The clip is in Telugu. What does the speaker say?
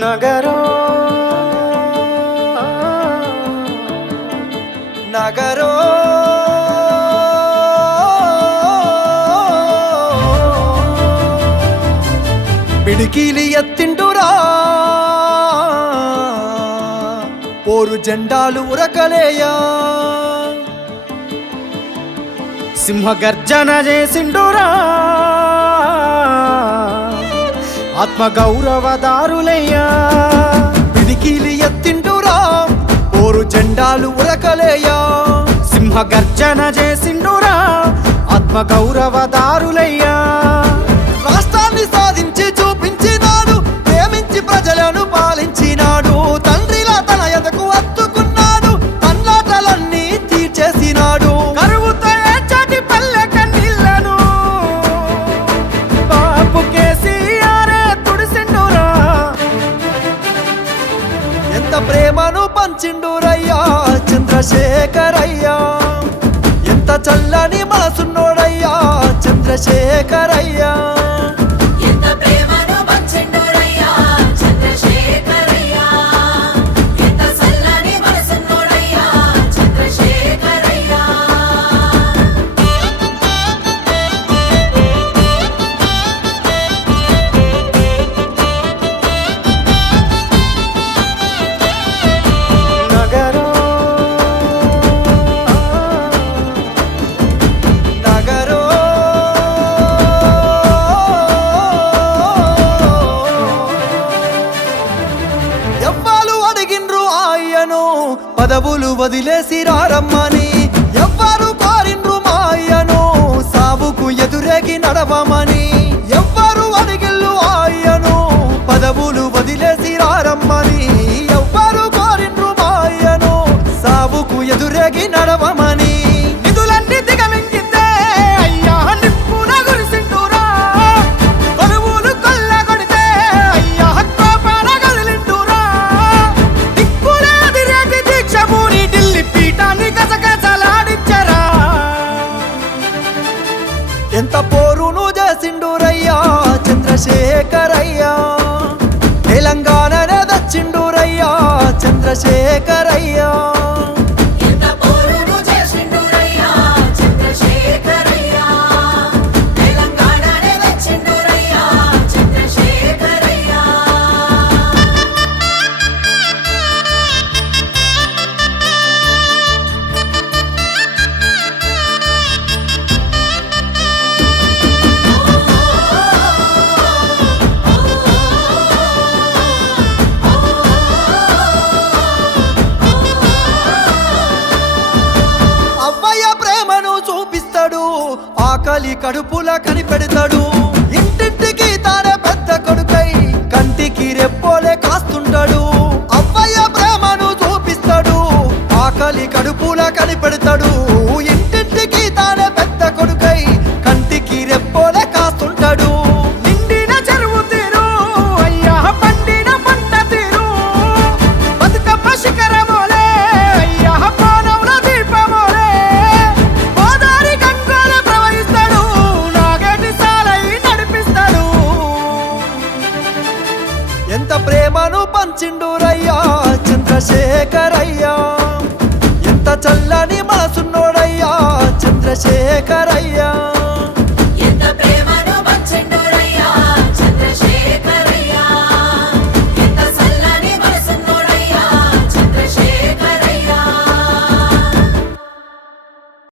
నగరో నగరో పిడికిలి ఎత్తిండురా పోరు జెండాలు ఉరకలేయా సింహగర్జన చేసిండురా ఆత్మగౌరవదారులయ్యా పిడికిలి ఎత్తిండురా పోరు జెండాలు ఉరకలేయా సింహగర్జన చేసిండురా ఆత్మగౌరవదారులయ్యా రాష్ట్రాన్ని సాధించి చూపించినాడు ప్రేమించి ప్రజలను పాలించినాడు తండ్రిలా తన ఎదకు అత్తుకున్నాడు తన్లాటలన్నీ తీర్చేసినాడు కరువుతో ఏచటి పల్లె కన్నీళ్లను బాపు కేసీఆరే తుడిసిండురా ఎంత ప్రేమను పంచిండురయ్యా చంద్రశేఖరయ్యా ఎంత చల్లని మనసున్నోడయ్యా చంద్రశేఖరయ్యా ఎంత ప్రేమను పంచిండురయ్యా చంద్రశేఖరయ్యా ఎంత చల్లని మనసున్నోడయ్యా చంద్రశేఖరయ్యా నగరో నగరో ఎవ్వాలు అడిగిండ్రు ఆయను పదవులు వదిలేసి రారమ్మని ఎవ్వరు కోరిండ్రు మా అయ్యను సావుకు ఎదురేగి నడవమని ఎవ్వరు అడిగిల్లు ఆయను పదవులు వదిలేసి రారమ్మని ఎవ్వరు కోరిండ్రు మా అయ్యను సావుకు ఎదురేగి నడవమని నిధులన్నీ దిగమింగితే అయ్యా నిప్పున గురిసిండురా కొలువులు కొల్లగొడితే అయ్యా కోపాన కదిలిండురా దిక్కులే అదిరేగి దీక్ష పూరి ఢిల్లీ పీఠాన్ని గజగజలాడించరా ఎంత పోరును చేసిండురయ్యా చంద్రశేఖరయ్యా తెలంగాణనే దచ్చిండురయ్యా చంద్రశేఖరయ్యా ఎంత పోరును చేసిండురయ్యా చంద్రశేఖరయ్యా తెలంగాణనే వచ్చిండురయ్యా చంద్రశేఖరయ్యా అవ్వయ్య ప్రేమను చూపిస్తాడు ఆకలి కడుపుల కనిపెడతాడు ఇంటింటికి తానే పెద్ద కొడుకై కంటికి రెప్పోలే కాస్తుంటాడు అవ్వయ్య ప్రేమను చూపిస్తాడు ఆకలి కడుపుల కనిపెడతాడు ఇంటింటికి తానే పెద్ద కొడుకై కంటికి రెప్పోలే కాస్తుంటాడు నిండిన చెరువు తీరు అయ్యా పండిన పంట తీరు బతుకమ్మ శిఖరమోలే అయ్యా పానవుల దీపమోలే గోదారి గంగోలే ప్రవహిస్తాడు నాగేటి సాలై నడిపిస్తాడు ఎంత ప్రేమను పంచిండురయ్యా చంద్రశేఖరయ్యా ఎంత చల్లని మనసున్నోడయ్యా చంద్రశేఖరయ్యా